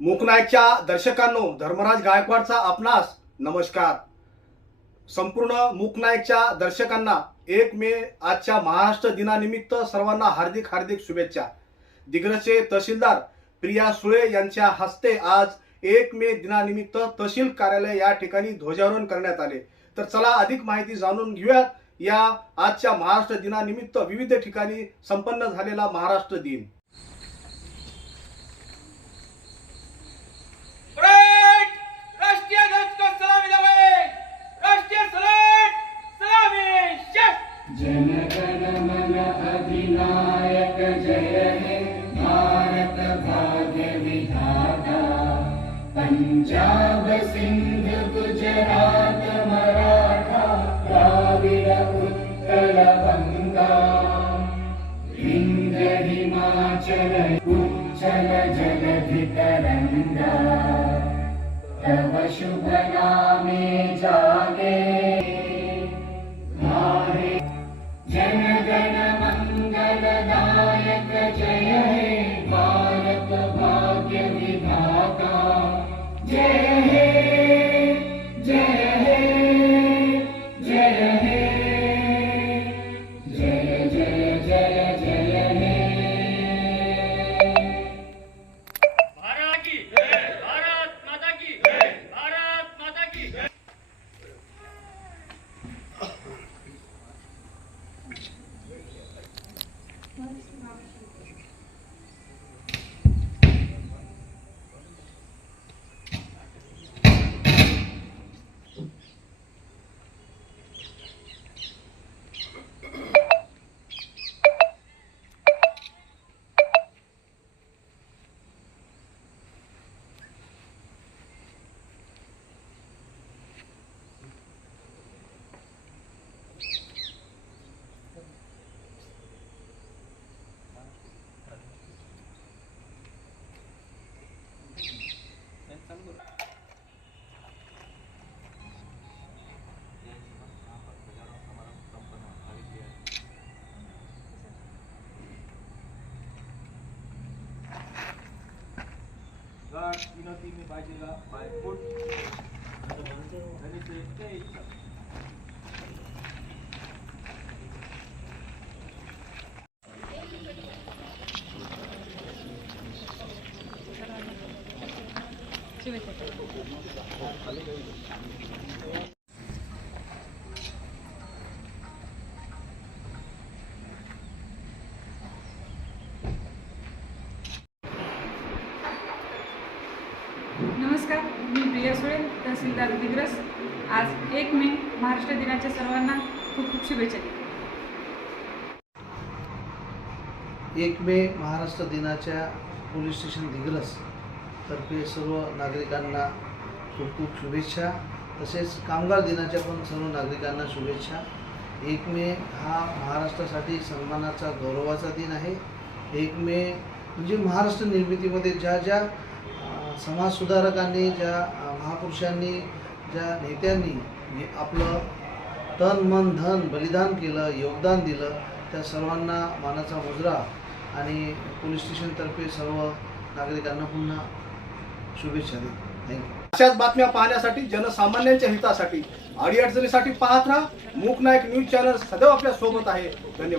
मूकनायकच्या दर्शकांनो, धर्मराज गायकवाडचा आपणास नमस्कार। संपूर्ण मूकनायकच्या दर्शकांना 1 मे आजच्या महाराष्ट्र दिनानिमित्त सर्वांना हार्दिक हार्दिक शुभेच्छा। दिग्रसचे तहसीलदार प्रिया सुळे यांच्या हस्ते आज 1 मे दिनानिमित्त तहसील कार्यालय या ठिकाणी ध्वजारोहण करण्यात आले। तर चला अधिक माहिती जाणून घेऊयात या आजच्या महाराष्ट्र दिनानिमित्त विविध ठिकाणी संपन्न झालेला महाराष्ट्र दिन। जन गण मन अधिनायक जय हे भारत भाग्य विधाता। पंजाब सिंध गुजरात मराठा द्राविड उत्कल गंगा। विंध्य हिमाचल उच्चल जलधि तरंगा। तव शुभ नामे जागे जन गण मंगलदायक जय हे भारत भाग्य विधाता। जय हे जय हे जय हे जय जय जय जय हे। भारत की जय, भारत माता की जय, भारत माता की जय। विनोदी में बाजीला by foot and it's a stage. नमस्कार, मी प्रिया सुळे, तहसीलदार दिग्रस। आज 1 मे महाराष्ट्र दिनाच्या सर्वांना खूप खूप शुभेच्छा। 1 मे महाराष्ट्र दिनाच्या पोलीस स्टेशन दिग्रस तर्फे सर्व नागरिकांना खूप खूप शुभेच्छा। तसेच कामगार दिनाच्या पण सर्व नागरिकांना शुभेच्छा। 1 मे हा महाराष्ट्रासाठी सन्मानाचा गौरवाचा दिन आहे। 1 मे म्हणजे महाराष्ट्र निर्मितीमध्ये ज्या समाजसुधारकांनी, ज्या महापुरुषांनी, ज्या नेत्यांनी आपलं तन मन धन बलिदान केलं, योगदान दिलं, त्या सर्वांना मानाचा मुजरा आणि पोलीस स्टेशनतर्फे सर्व नागरिकांना पुन्हा शुभेच्छा देतो। थँक्यू। अशाच बातम्या पाहण्यासाठी, जनसामान्यांच्या हितासाठी, अडीअडचणीसाठी पाहत राहा। मूकनायक न्यूज चॅनल सदैव आपल्या सोबत आहे। धन्यवाद।